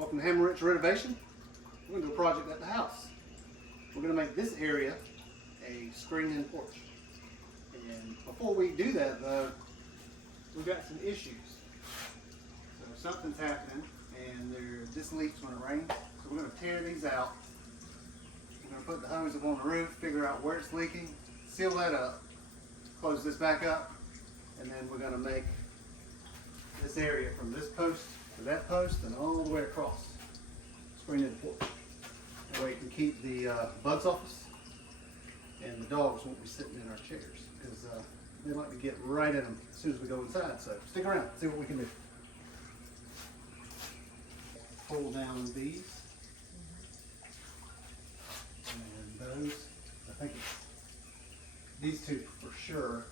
Welcome to Hammer Rich Renovation. We're going to do a project at the house. We're going to make this area a screened-in porch. And before we do that, though, we've got some issues. So something's happening, and this leaks when it rains. So we're going to tear these out. We're going to put the hose up on the roof, figure out where it's leaking, seal that up, close this back up, and then we're going to make this area from this post to that post and all the way across screened-in porch. That way you can keep the bugs off us, and the dogs won't be sitting in our chairs because they like to get right in them as soon as we go inside. So stick around, see what we can do. Pull down these and those. I think it's these two for sure.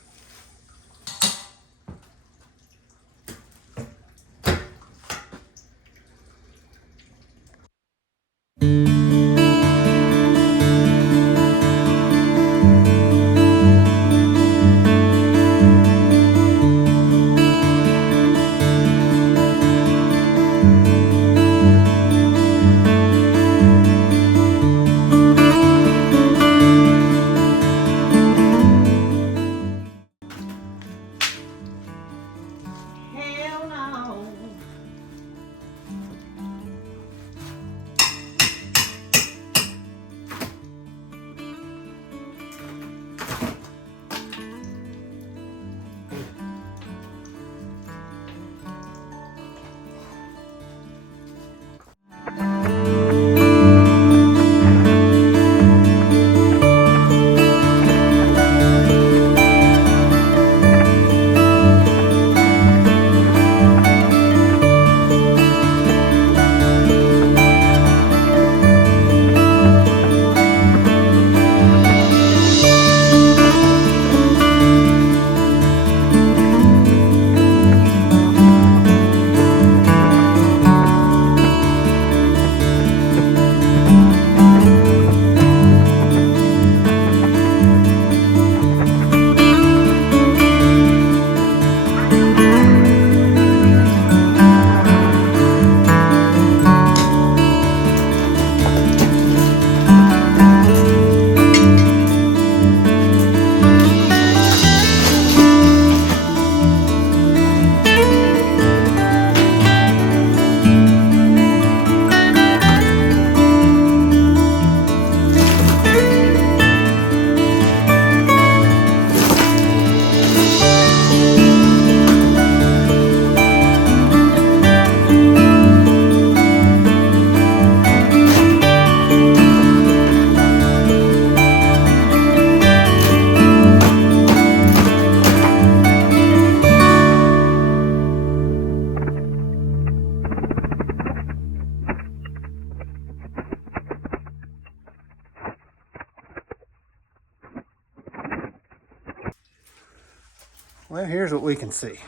Well, here's what we can see.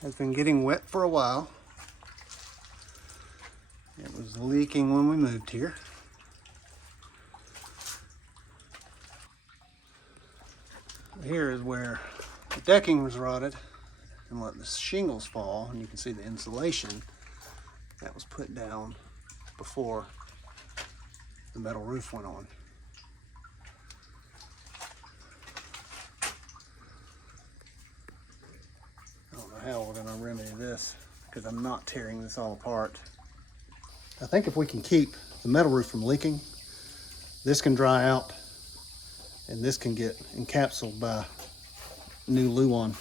It's been getting wet for a while. It was leaking when we moved here. Here is where the decking was rotted and let the shingles fall, and you can see the insulation that was put down before the metal roof went on. I don't know how we're going to remedy this because I'm not tearing this all apart. I think if we can keep the metal roof from leaking, this can dry out and this can get encapsulated by new Luan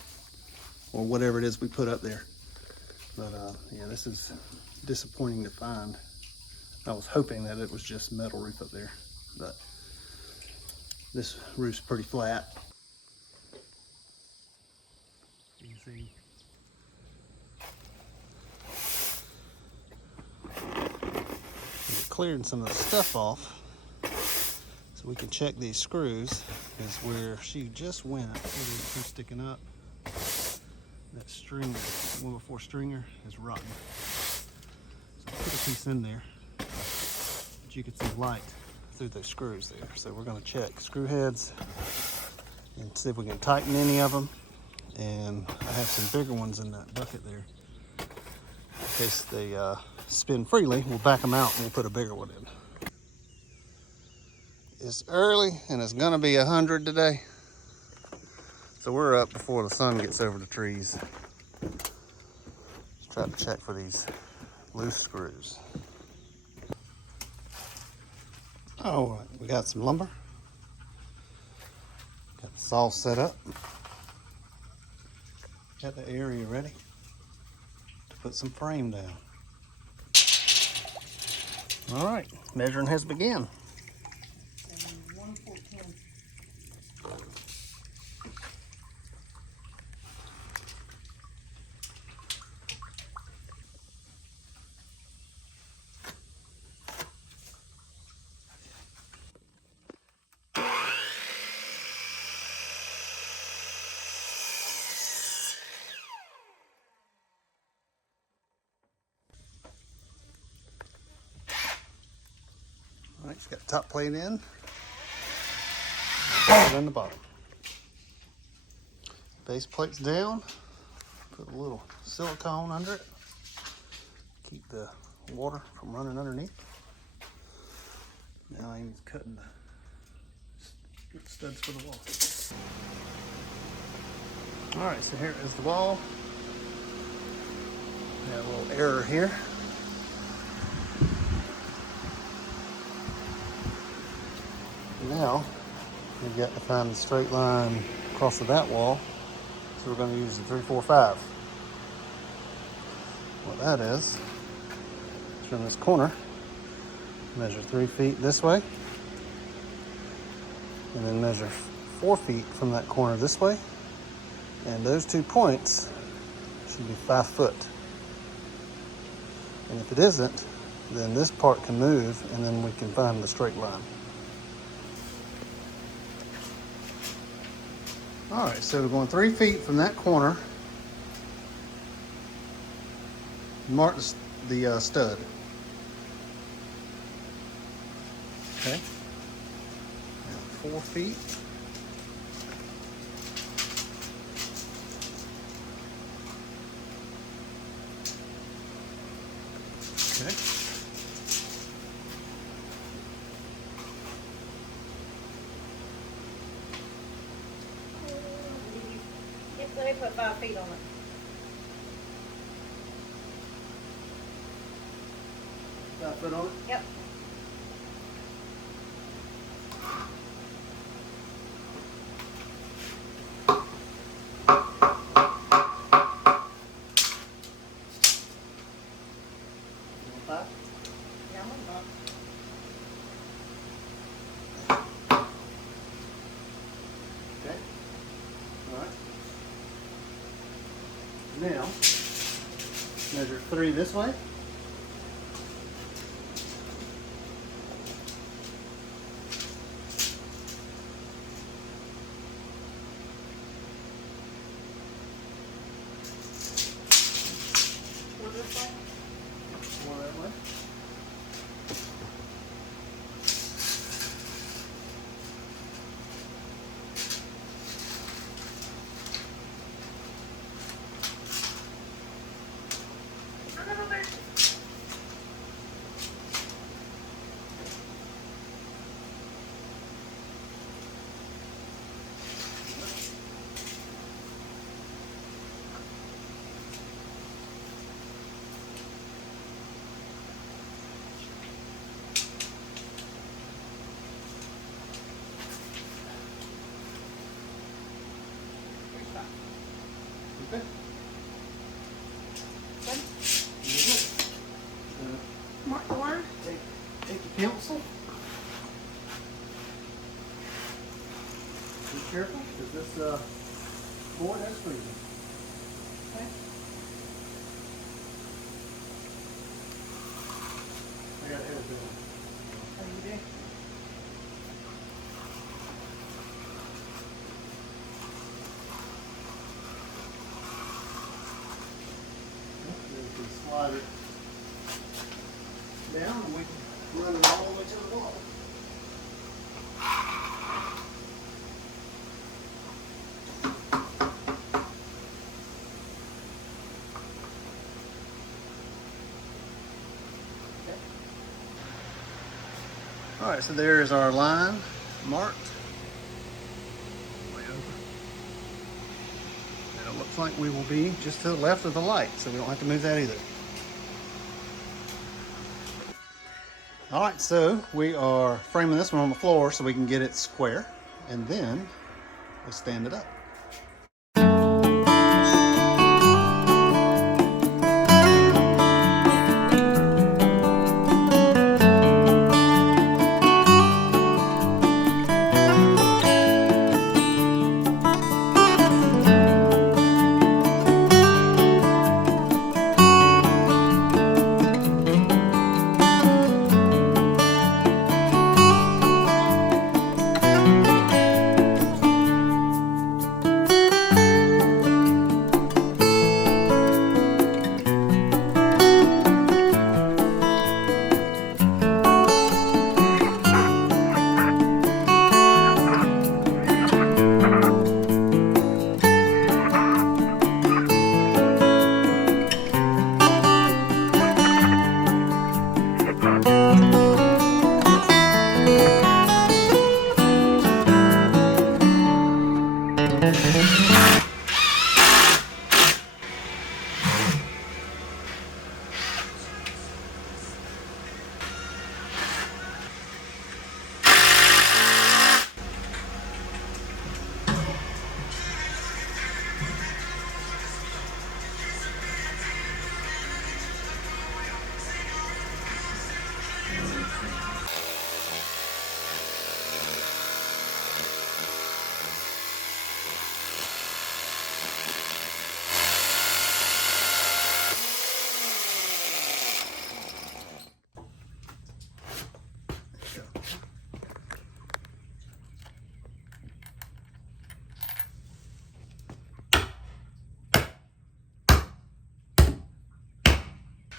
or whatever it is we put up there. But yeah, this is disappointing to find. I was hoping that it was just metal roof up there, but this roof's pretty flat. You can see clearing some of the stuff off so we can check these screws, because where she just went, two sticking up, that stringer, 1x4 stringer is rotten. So I put a piece in there, but you can see light through those screws there. So we're going to check screw heads and see if we can tighten any of them. And I have some bigger ones in that bucket there. case they spin freely, we'll back them out and we'll put a bigger one in. It's early and it's gonna be 100 today. So we're up before the sun gets over the trees. Let's try to check for these loose screws. All right, we got some lumber. Got the saw set up. Got the area ready to put some frame down. All right, measuring has begun. All right, just got the top plate in, and then the bottom. Base plate's down. Put a little silicone under it. Keep the water from running underneath. Now I'm cutting the studs for the wall. All right, so here is the wall. Got a little error here. Now, we've got to find the straight line across of that wall. So we're going to use the 3-4-5. What that is from this corner, measure 3 feet this way, and then measure 4 feet from that corner this way. And those 2 points should be 5 foot. And if it isn't, then this part can move and then we can find the straight line. All right, so we're going 3 feet from that corner. Mark the stud. Okay. Now 4 feet. Okay. Let me put 5 feet on it. 5 foot on it? Yep. Yeah, I'm on that. Okay. All right. Now, measure 3 this way. Go this way. 4 that way. Okay. Good. Mark the word. Take your pencil. Be careful, because this board has freezing. Okay. I got it down. Oh, you do? Then we can slide it down and we can run it all the way to the wall. All right, so there is our line marked. Way over. And it looks like we will be just to the left of the light, so we don't have to move that either. All right, so we are framing this one on the floor so we can get it square, and then we'll stand it up.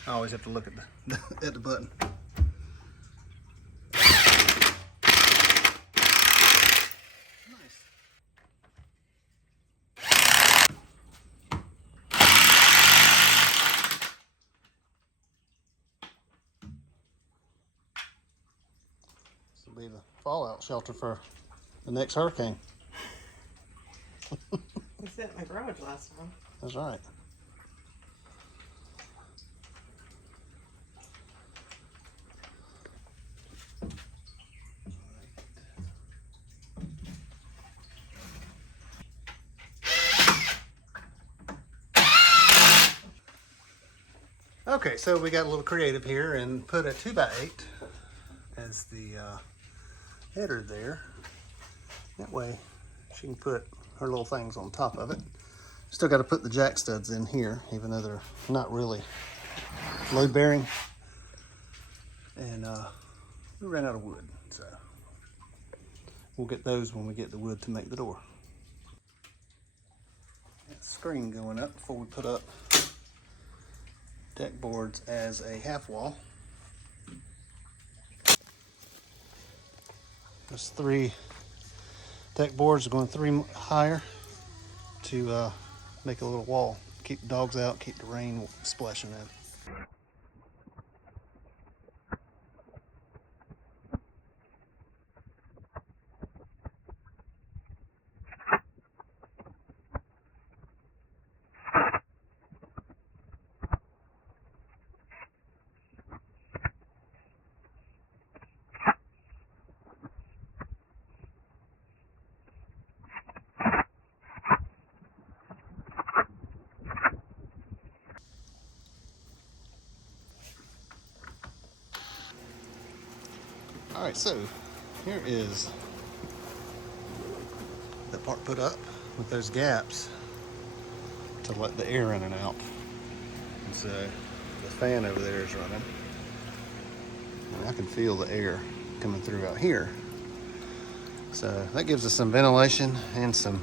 I always have to look at the button. Nice. This will be the fallout shelter for the next hurricane. We sat in my garage last time. That's right. Okay, so we got a little creative here and put a 2x8 as the header there. That way she can put her little things on top of it. Still got to put the jack studs in here, even though they're not really load bearing. And we ran out of wood, so we'll get those when we get the wood to make the door. That screen going up before we put up deck boards as a half wall. There's 3 deck boards going 3 higher to make a little wall. Keep the dogs out, keep the rain splashing in. All right, so here is the part put up with those gaps to let the air in and out. And so the fan over there is running. And I can feel the air coming through out here. So that gives us some ventilation and some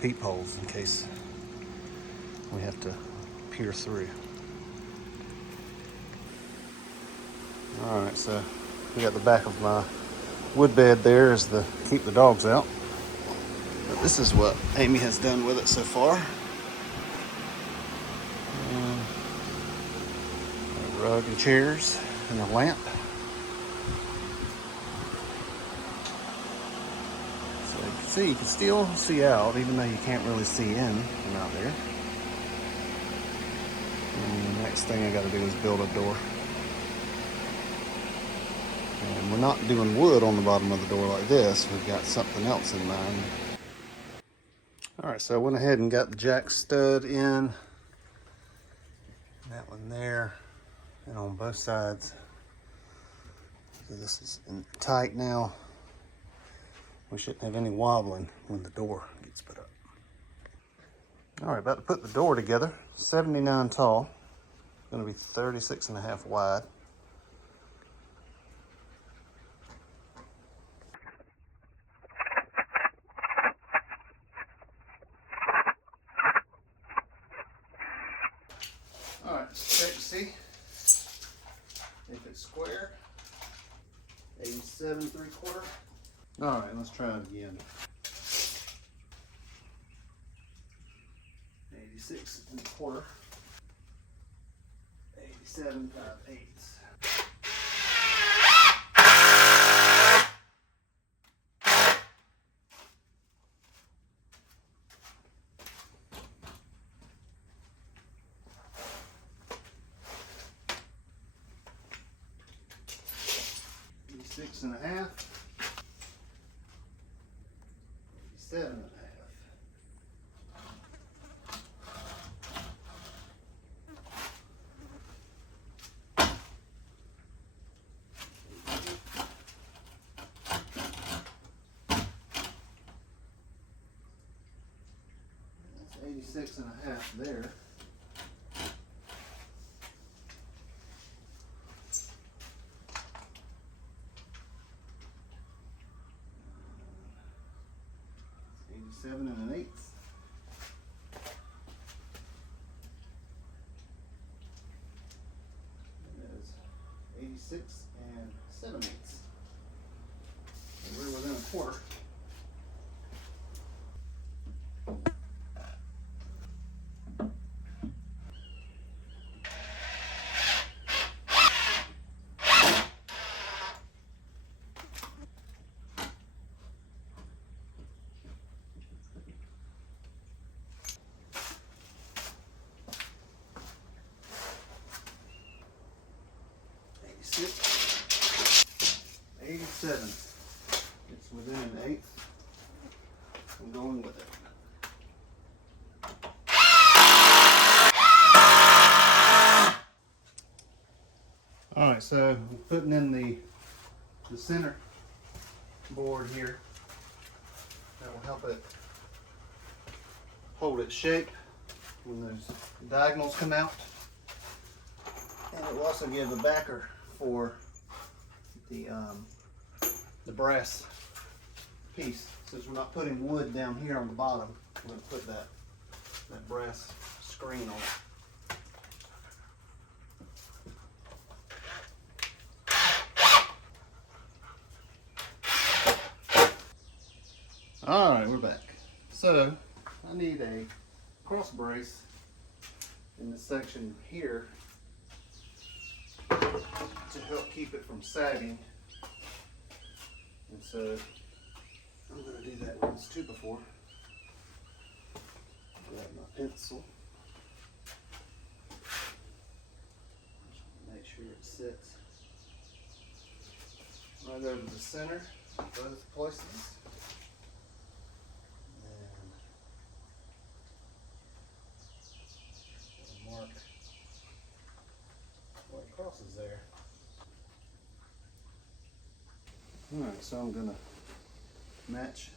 peepholes in case we have to peer through. All right, so we got the back of my wood bed there is to keep the dogs out. But this is what Amy has done with it so far. A rug and chairs and a lamp. See, you can still see out, even though you can't really see in from out there. And the next thing I got to do is build a door. And we're not doing wood on the bottom of the door like this. We've got something else in mind. All right, so I went ahead and got the jack stud in. That one there, and on both sides. So this is tight now. We shouldn't have any wobbling when the door gets put up. All right, about to put the door together. 79 tall, gonna be 36.5 wide. All right, let's check to see if it's square. 87 3/4. All right, let's try it again. 86 1/4. 87 5/8. Six and a half, 7.5. That's 86.5 there. Seven and an eighth. That is 86 and 7/8. And we're within 1/4. Six, 87. It's within an eighth. I'm going with it. All right, so I'm putting in the center board here. That will help it hold its shape when those diagonals come out. And it will also give a backer for the brass piece. Since we're not putting wood down here on the bottom, we're going to put that brass screen on it. All right, we're back. So I need a cross brace in this section here to help keep it from sagging. And so I'm going to do that once too before. Grab my pencil. Make sure it sits right over the center of both places. And mark what crosses there. Alright, so I'm going to match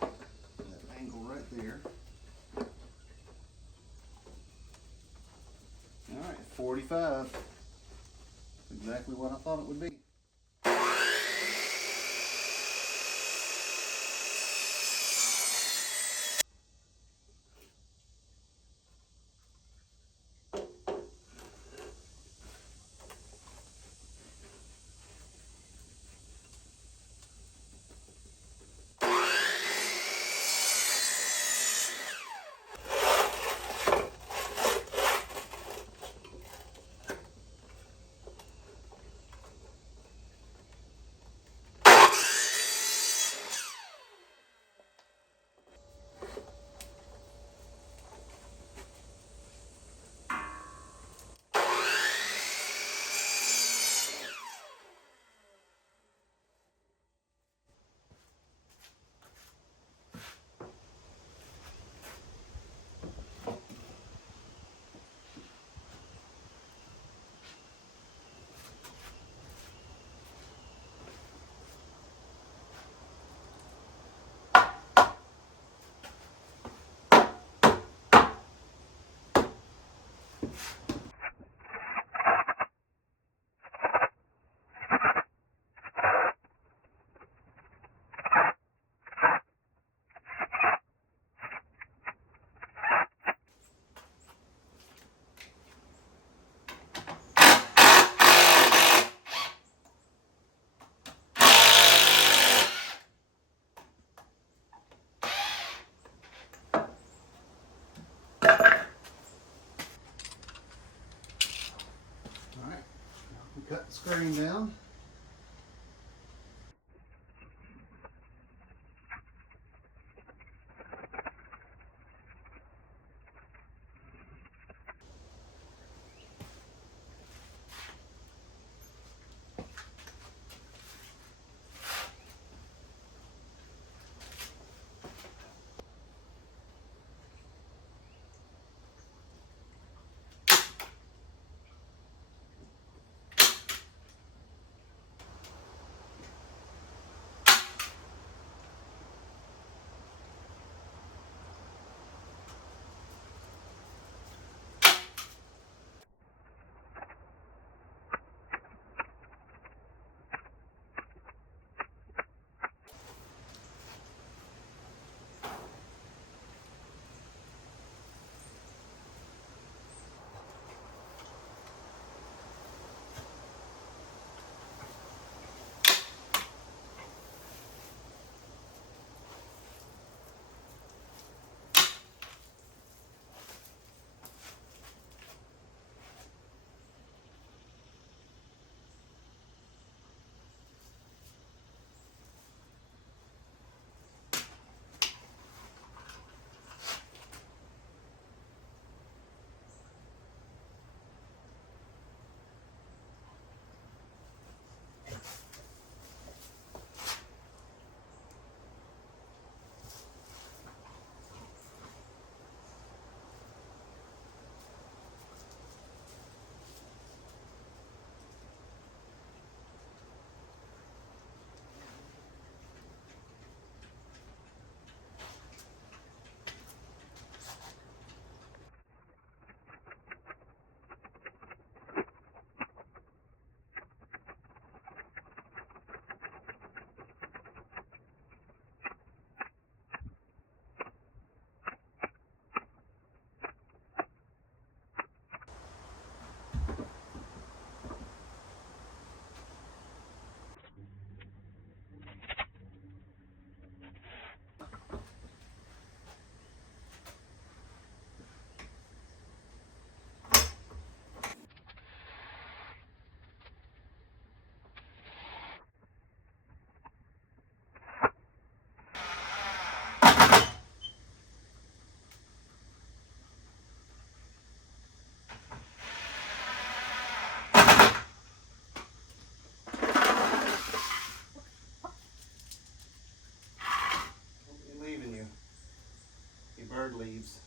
that angle right there. Alright, 45. Exactly what I thought it would be. got the screen down. Leaving you. Your bird leaves.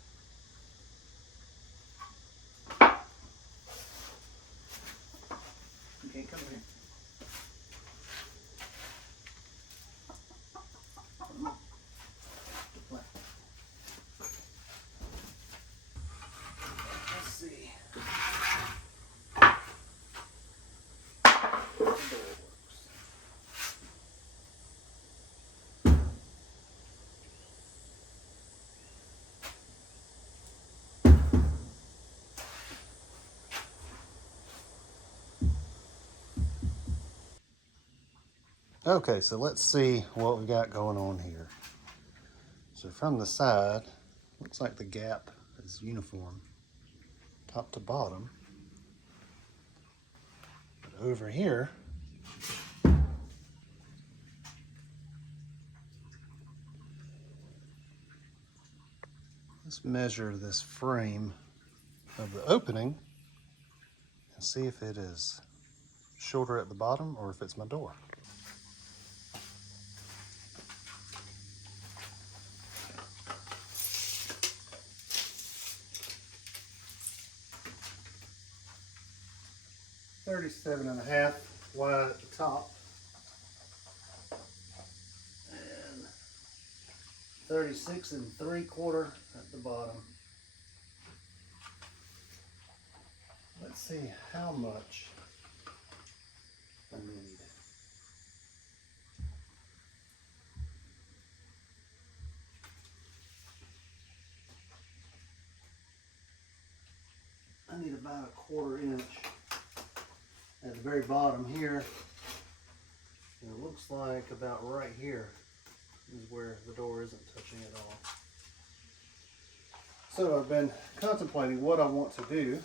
You can't come here. Come on. Play. Let's see. The door works. Okay, so let's see what we got going on here. So from the side, looks like the gap is uniform, top to bottom. But over here, let's measure this frame of the opening and see if it is shorter at the bottom or if it's my door. $37.5 wide at the top and 36.75 at the bottom. Let's see how much I need. I need about 1/4 inch at the very bottom here. And it looks like about right here is where the door isn't touching at all. So I've been contemplating what I want to do.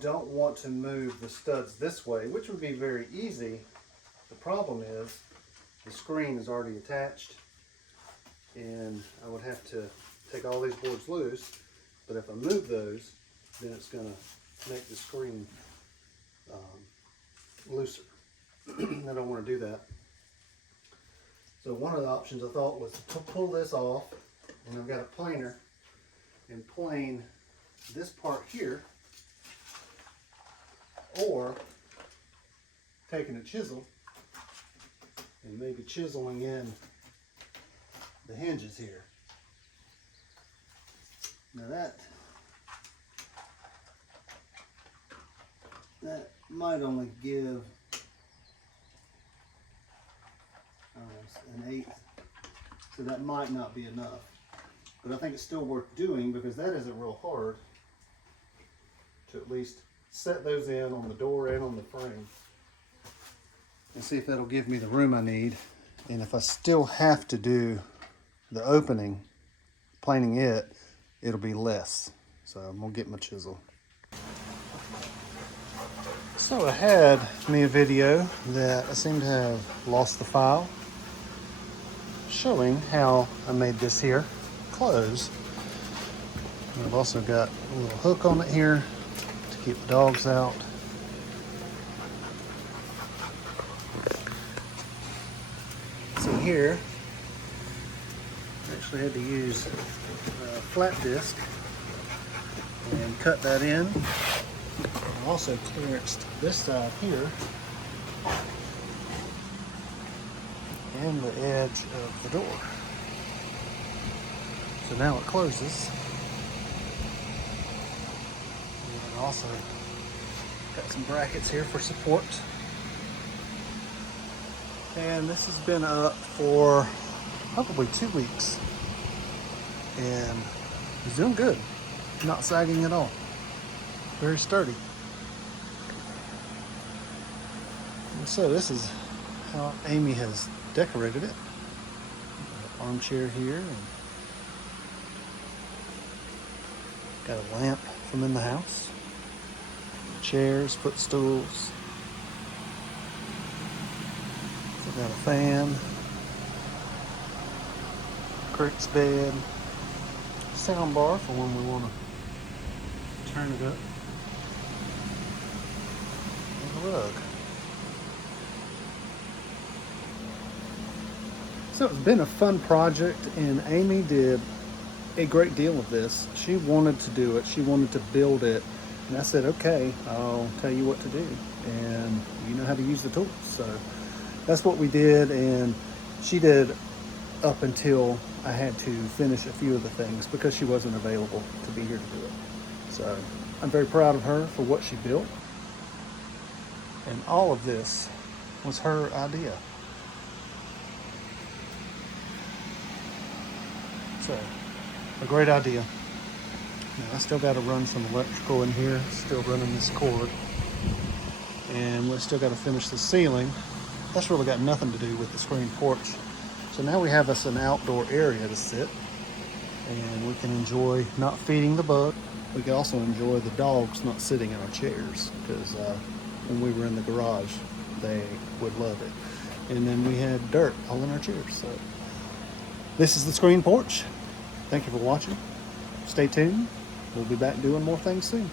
don't want to move the studs this way, which would be very easy. The problem is the screen is already attached, and I would have to take all these boards loose. But if I move those, then it's going to make the screen looser. I don't want to do that. So one of the options I thought was to pull this off, and I've got a planer, and plane this part here, or taking a chisel and maybe chiseling in the hinges here. Now that might only give an eighth, so that might not be enough. But I think it's still worth doing because that isn't real hard to at least set those in on the door and on the frame. And see if that'll give me the room I need. And if I still have to do the opening, planing it, it'll be less. So I'm gonna get my chisel. So I had me a video that I seem to have lost the file, showing how I made this here close. And I've also got a little hook on it here to keep the dogs out. See here, I actually had to use a flat disc and cut that in. I also clearanced this side here and the edge of the door. So now it closes. And also got some brackets here for support. And this has been up for probably 2 weeks. And it's doing good. Not sagging at all. Very sturdy. And so this is how Amy has decorated it. Armchair here, and got a lamp from in the house. Chairs, footstools. So got a fan. Crick's bed. Sound bar for when we want to turn it up. And a rug. So it's been a fun project, and Amy did a great deal of this. She wanted to do it. She wanted to build it. And I said, okay, I'll tell you what to do. And you know how to use the tools. So that's what we did. And she did up until I had to finish a few of the things because she wasn't available to be here to do it. So I'm very proud of her for what she built. And all of this was her idea. So, a great idea. Now, I still got to run some electrical in here, still running this cord. And we still got to finish the ceiling. That's really got nothing to do with the screen porch. So now we have us an outdoor area to sit, and we can enjoy not feeding the bug. We can also enjoy the dogs not sitting in our chairs, because when we were in the garage, they would love it. And then we had dirt all in our chairs. So this is the screen porch. Thank you for watching. Stay tuned. We'll be back doing more things soon.